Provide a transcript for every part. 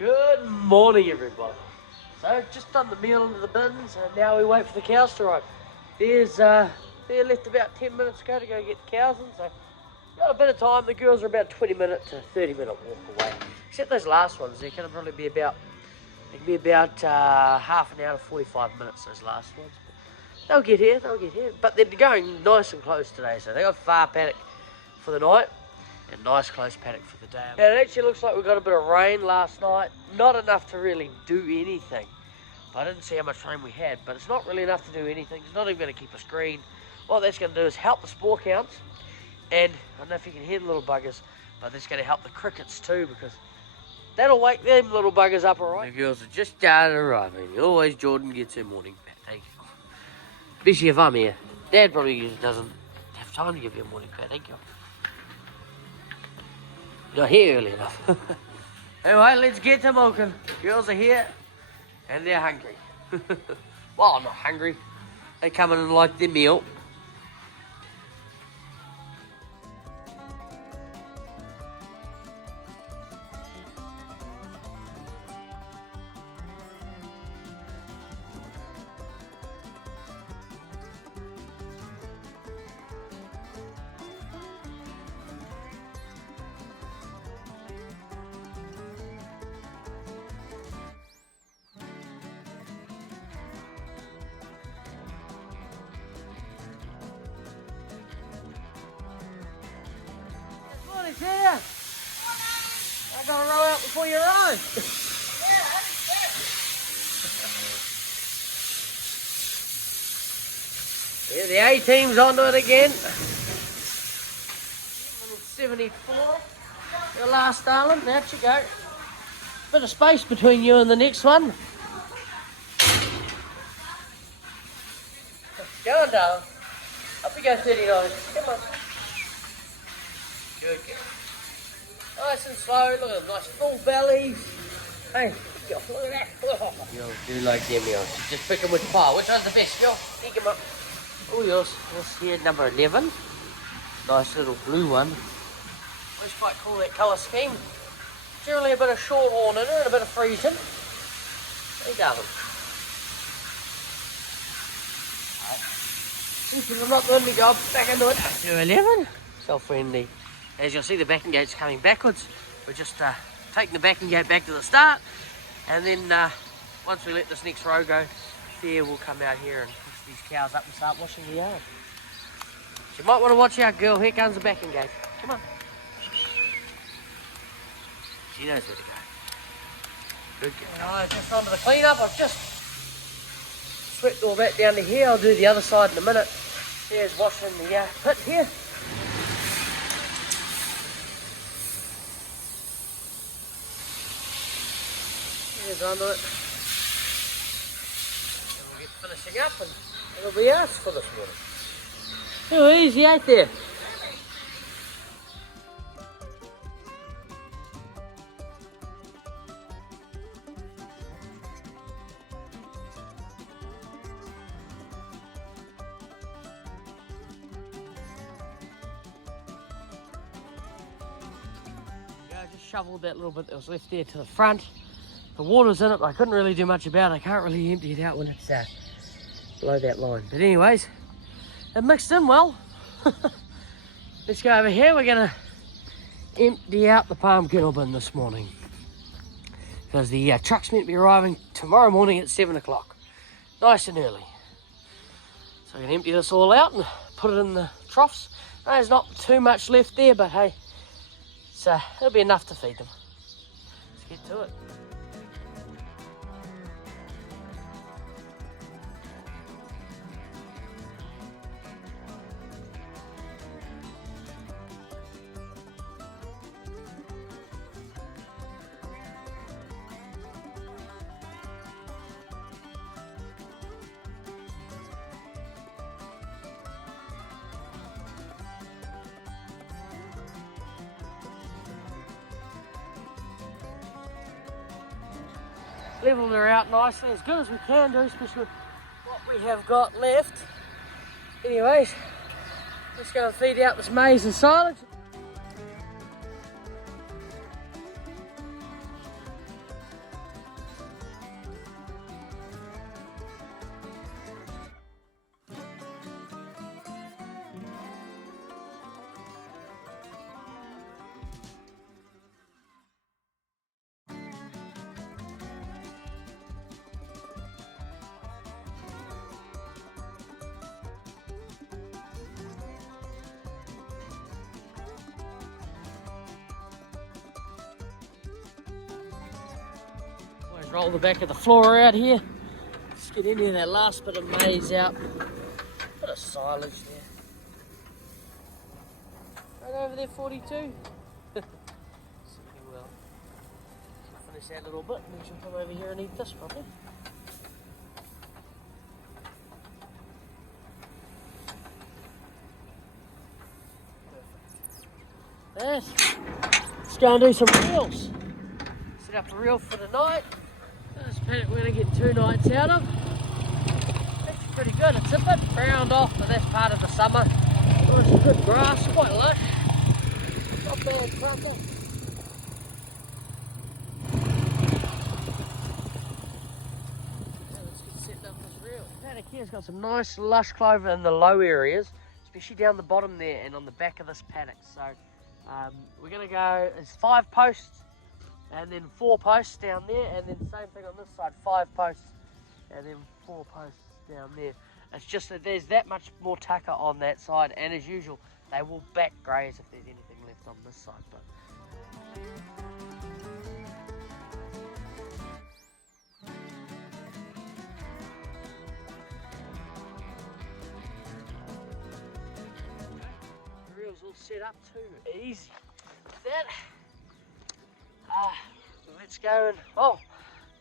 Good morning, everybody. So, just done the meal into the bins, and now we wait for the cows to arrive. They're left about 10 minutes ago to go get the cows in, so got a bit of time. The girls are about 20-minute to 30-minute walk away. Except those last ones, they're going to probably be about, half an hour to 45 minutes, those last ones. They'll get here. But they're going nice and close today, so they got far paddock for the night. And nice close paddock for the day. And it actually looks like we got a bit of rain last night. Not enough to really do anything. I didn't see how much rain we had, but it's not really enough to do anything. It's not even going to keep us green. What that's going to do is help the spore counts. And I don't know if you can hear the little buggers, but that's going to help the crickets too, because that'll wake them little buggers up, alright? The girls have just started arriving. Always Jordan gets her morning pat. Thank you. Especially if I'm here. Dad probably doesn't have time to give you a morning pat. Thank you. You're here early enough. Anyway, let's get to milking. Girls are here and they're hungry. Well, I'm not hungry. They come in and like their meal. Thea, I gotta roll out before you run. Yeah, the A team's onto it again. 74. Your last, darling. Out you go. Bit of space between you and the next one. Go on, darling. Up you go, 39. Come on. Good girl. Nice and slow, look at them, nice full bellies. Hey, look at that. Oh. You'll do like them, yours. Just pick them with the pile. Which one's the best, girl? Pick them up. Oh, yours. This here, number 11. Nice little blue one. It's quite cool, that colour scheme. Generally a bit of short horn in her and a bit of freezing. Hey, darling. Right. I'm not doing the job. Back into it. To 11. So friendly. As you'll see, the backing gate's coming backwards. We're just taking the backing gate back to the start, and then once we let this next row go, Thea will come out here and push these cows up and start washing the yard. So you might want to watch out, girl. Here comes the backing gate. Come on. She knows where to go. Good girl. Alright, just onto the clean-up. I've just swept all that down to here. I'll do the other side in a minute. There's washing the pit here. Under it. And we'll get finishing up and it'll be ours for this morning. Too easy out there. Yeah, I just shoveled that little bit that was left there to the front. The water's in it, I couldn't really do much about it. I can't really empty it out when it's below that line. But anyways, it mixed in well. Let's go over here. We're gonna empty out the palm kennel bin this morning, because the truck's meant to be arriving tomorrow morning at 7 o'clock. Nice and early. So I'm gonna empty this all out and put it in the troughs. There's not too much left there, but hey, it'll be enough to feed them. Let's get to it. Leveled her out nicely, as good as we can do, especially with what we have got left. Anyways, let's go and feed out this maize and silage. Just roll the back of the floor out here. Just get any of that last bit of maize out. Bit of silage there. Right over there, 42. See, well, finish that little bit and then she'll come over here and eat this probably. Let's go and do some reels. Set up a reel for the night. This paddock we're going to get 2 nights out of. That's pretty good. It's a bit browned off, but that's part of the summer. Oh, some good grass, quite lush. Not bad cracker. Let's get setting up this reel. The paddock here's got some nice lush clover in the low areas, especially down the bottom there and on the back of this paddock. So we're going to go, it's 5 posts and then 4 posts down there, and then same thing on this side, 5 posts and then 4 posts down there. It's just that there's that much more tucker on that side, and as usual they will back graze if there's anything left on this side. But the reel's all set up too easy. With that, let's go and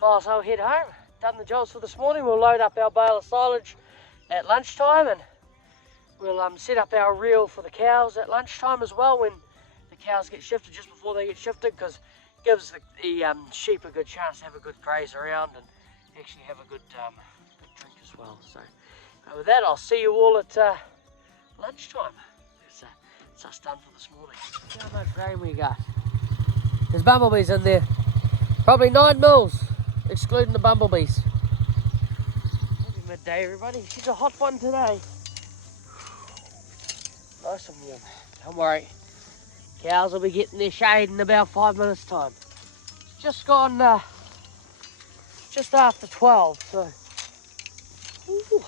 might as well head home. Done the jobs for this morning. We'll load up our bale of silage at lunchtime, and we'll set up our reel for the cows at lunchtime as well when the cows get shifted, just before they get shifted, because it gives the sheep a good chance to have a good graze around and actually have a good drink as well. So with that, I'll see you all at lunchtime. It's us done for this morning. See how much rain we got. There's bumblebees in there. Probably 9 mils, excluding the bumblebees. Happy midday, everybody. She's a hot one today. Nice and warm. Don't worry. Cows will be getting their shade in about 5 minutes' time. It's just gone just after 12, so ooh,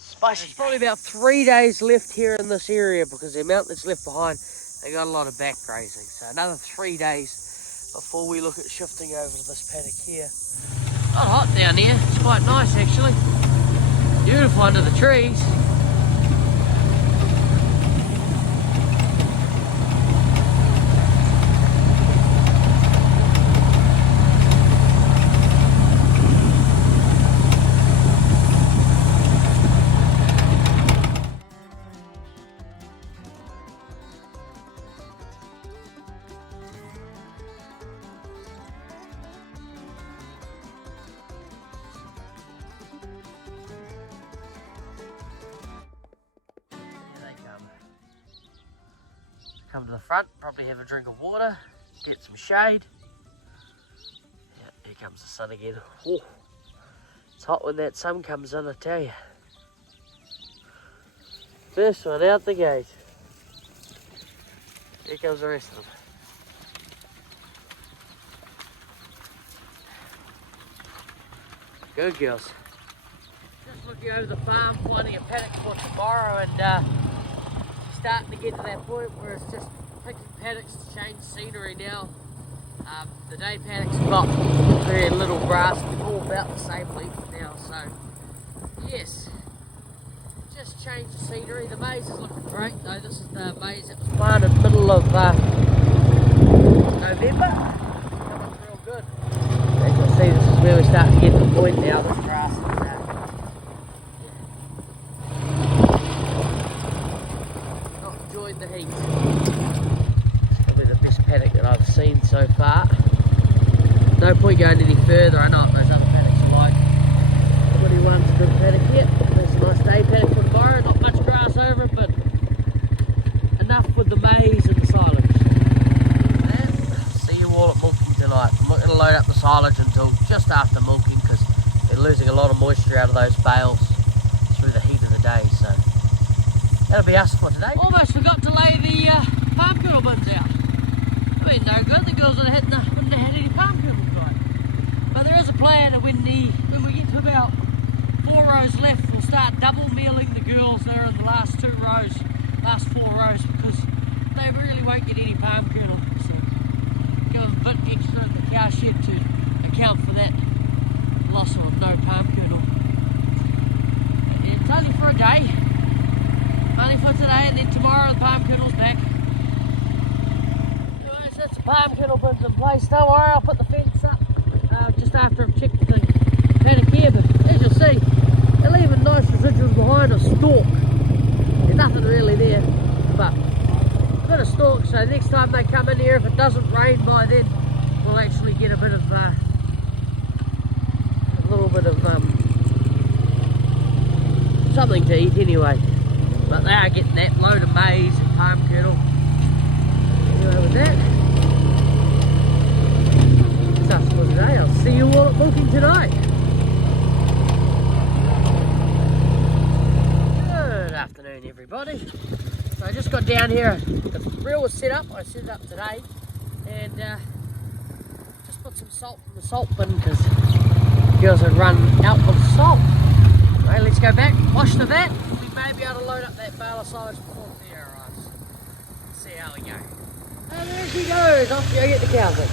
spicy. There's probably about 3 days left here in this area, because the amount that's left behind, they got a lot of back grazing. So another 3 days before we look at shifting over to this paddock here. Not hot down here. It's quite nice actually. Beautiful under the trees. Come to the front, probably have a drink of water, get some shade. Yeah, here comes the sun again. Oh, it's hot when that sun comes in, I tell you. First one out the gate. Here comes the rest of them. Good girls. Just looking over the farm, finding a paddock for tomorrow, and starting to get to that point where it's just picking paddocks to change scenery now. The day paddocks have got very little grass, they're all about the same length now, so yes, just change the scenery. The maize is looking great though. This is the maize that was planted middle of November. Looks real good. As you'll see, this is where we're starting to get to the point now. This grass is the heat. It's probably the best paddock that I've seen so far. No point going any further. I know what those other paddocks are like. 21's a good paddock here. There's a nice day paddock for tomorrow. Not much grass over it, but enough with the maize and the silage. See you all at milking tonight. I'm not going to load up the silage until just after milking, because they're losing a lot of moisture out of those bales through the heat of the day. So that'll be us for today. Almost forgot to lay the palm kernel bins out. Been no good. The girls wouldn't have had any palm kernels tonight. But there is a plan that when we get to about 4 rows left, we'll start double mealing the girls there in the last 4 rows, because they really won't get any palm kernel. So give them a bit extra in the cow shed to account for that loss of no palm kernel. Yeah, it's only for a day. Only for today, and then tomorrow the palm kernel's back. Guys, that's the palm kernel bins in place. Don't worry, I'll put the fence up just after I've checked the paddock here. But as you'll see, they're leaving nice residuals behind a stalk. There's nothing really there, but a bit of stalk. So next time they come in here, if it doesn't rain by then, we'll actually get a bit of a little bit of something to eat anyway. But they are getting that load of maize and palm kernel. Anyway, with that, that's us for today. I'll see you all at milking tonight. Good afternoon, everybody. So I just got down here. The reel was set up. I set it up today, and just put some salt in the salt bin because the girls had run out of salt. Okay, let's go back, wash the vat. We may be able to load up that bale of silage before Thea arrives. Let's see how we go. And there she goes, off to go get the cows in.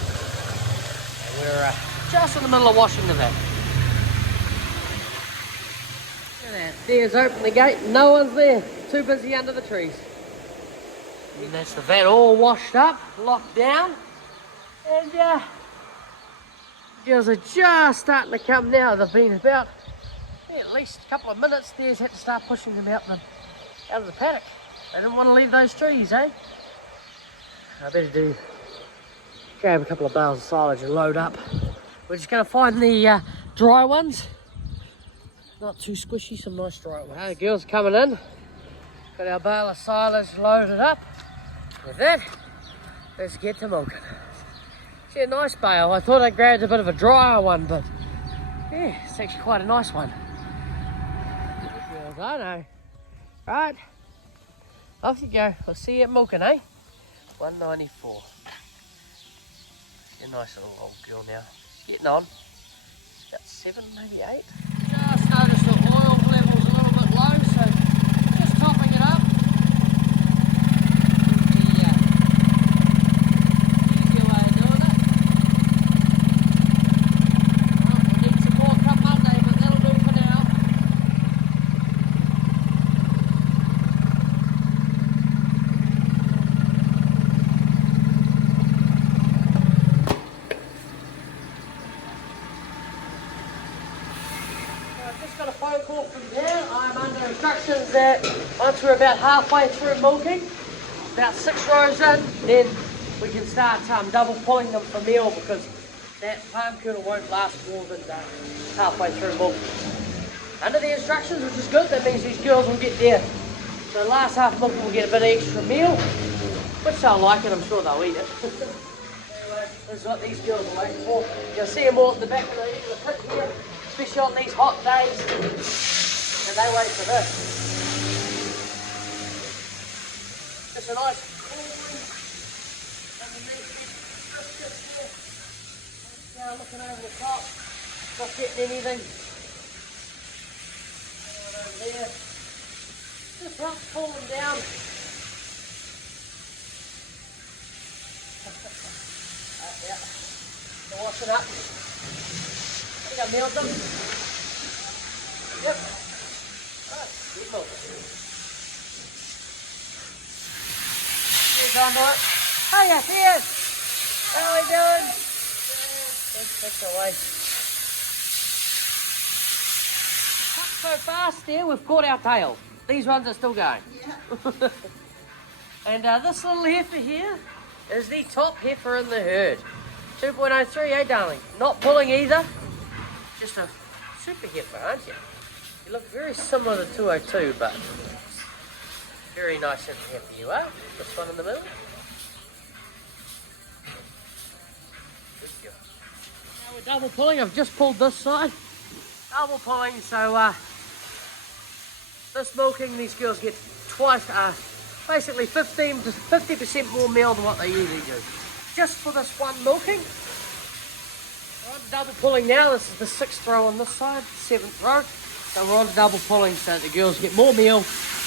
And we're just in the middle of washing the vat. Look at that, Thea's opened the gate, no one's there. Too busy under the trees. And that's the vat all washed up, locked down. And girls are just starting to come now. They've been about at least a couple of minutes. There's had to start pushing them out of the paddock. They didn't want to leave those trees, eh? I better grab a couple of bales of silage and load up. We're just going to find the dry ones. Not too squishy, some nice dry ones. The girls are coming in. Got our bale of silage loaded up. With that, let's get to milking. It's a nice bale. I thought I grabbed a bit of a drier one, but yeah, it's actually quite a nice one. Girls, I know. Right, off you go. I'll see you at milking, eh? 194. You're a nice little old girl now. She's getting on. She's about 7, maybe 8. Just noticed the oil level's a little bit low, so just topping it up. Got a phone call from there. I'm under instructions that once we're about halfway through milking, about 6 rows in, then we can start double pulling them for meal because that palm kernel won't last more than halfway through milking. Under the instructions, which is good, that means these girls will get there. So the last half milking will get a bit of extra meal, which they'll like and I'm sure they'll eat it. Anyway, this is what these girls are waiting for. You'll see them all at the back of the pit here. Especially on these hot days, and they wait for this. Just a nice cool breeze underneath these biscuits here. Now looking over the top, not getting anything. Right over there. Just helps pull them down. Yeah, they're washing up. I think I nailed them. Yep. Alright, keep moving. Here's on it. Hiya, Thea. How are we doing? That's away. Not so fast there, we've caught our tail. These ones are still going. Yeah. And this little heifer here is the top heifer in the herd. 2.03, eh, darling? Not pulling either. Just a super heifer, aren't you? You look very similar to 202, but very nice heifer you are. This one in the middle. Good girl. Now we're double pulling. I've just pulled this side. Double pulling, so this milking, these girls get twice, basically 15 to 50% more meal than what they usually do. Just for this one milking. Double pulling now. This is the 6th row on this side, 7th row. So we're on double pulling so the girls get more meal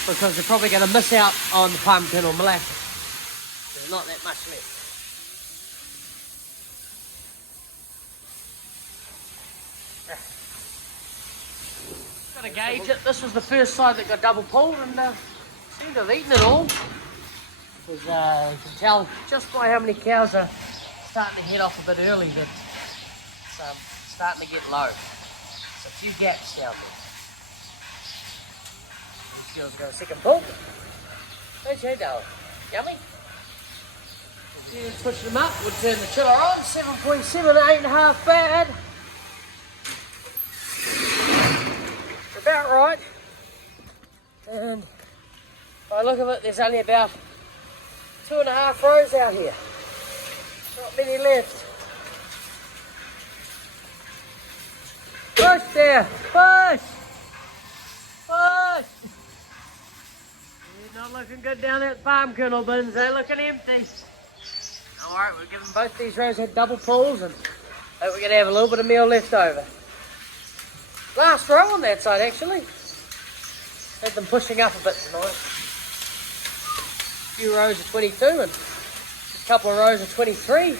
because they're probably going to miss out on the palm kernel molasses. There's not that much left. Got to gauge it. This was the first side that got double pulled, and seemed to have eaten it all. Because you can tell just by how many cows are starting to head off a bit early that it's starting to get low. There's a few gaps down there. These girls got a second pull. How's your dough? Yummy? Pushing them up, we'll turn the chiller on. 7.7, 8.5 bad. About right. And by the look of it, there's only about 2.5 rows out here. Not many left. Push there, push! Push! You're not looking good down at farm kernel bins, they're looking empty. Alright, we're giving both these rows had double pulls, and we're going to have a little bit of meal left over. Last row on that side actually. Had them pushing up a bit tonight. A few rows of 22 and a couple of rows of 23.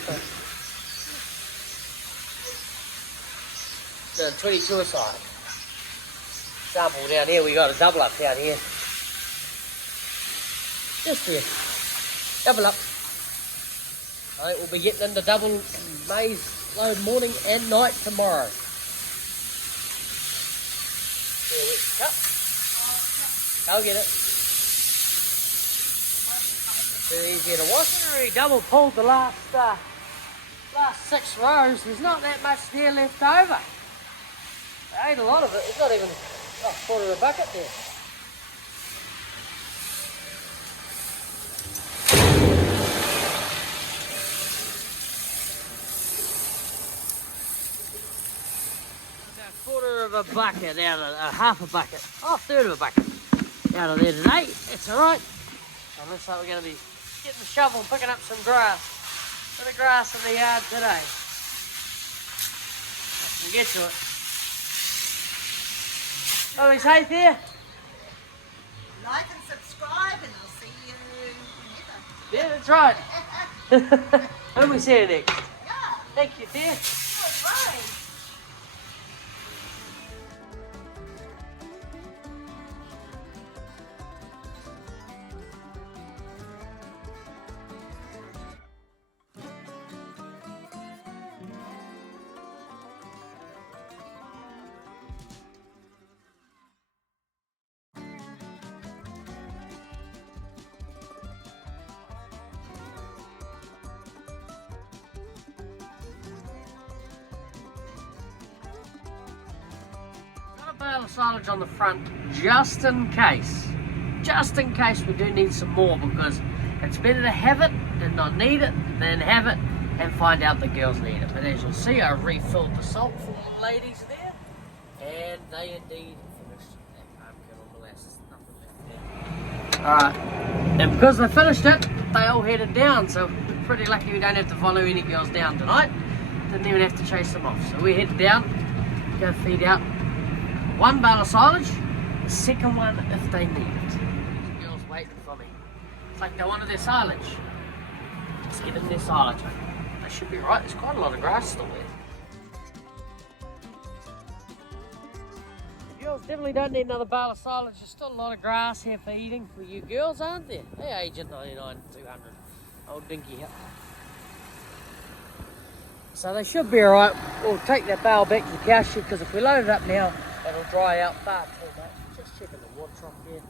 So 22 aside. Sample down here, we got a double up down here. Just here. Double up. I think we'll be getting into double maize load morning and night tomorrow. Cup. I'll get it. Too easy to wash. I already double pulled the last 6 rows. There's not that much there left over. I ate a lot of it. There's not even a quarter of a bucket there. Of a bucket out of half a bucket, a third of a bucket out of there today. It's alright. So it looks like we're going to be getting the shovel and picking up some grass. Bit of grass in the yard today. We'll get to it. Oh, is Thea there? Like and subscribe, and I'll see you whenever. Yeah, that's right. Who we see you next? Yeah. Thank you, Thea. Alright. Bale of silage on the front just in case we do need some more, because it's better to have it and not need it than have it and find out the girls need it. But as you'll see, I refilled the salt for the ladies there, and they indeed finished that farm kernel molasses. Nothing left there. Alright, and because they finished it, they all headed down, so we're pretty lucky we don't have to follow any girls down tonight. Didn't even have to chase them off. So we head down, go feed out one bale of silage, the second one if they need it. These girls waiting for me. It's like they wanted their silage. Just get in their silage. They should be right. There's quite a lot of grass still there. The girls definitely don't need another bale of silage. There's still a lot of grass here for eating for you girls, aren't there? They age at 99, 200. Old dinky hip. So they should be alright. We'll take that bale back to the cow shed, because if we load it up now, it'll dry out far too much. Just checking the water trough here.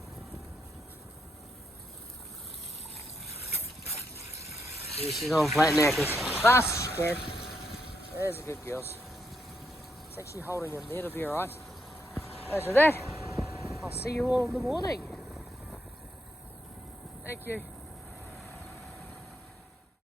Yeah, she's on flat knackers. Fast scan. There's the good girls. It's actually holding them there, it'll be alright. After that, I'll see you all in the morning. Thank you.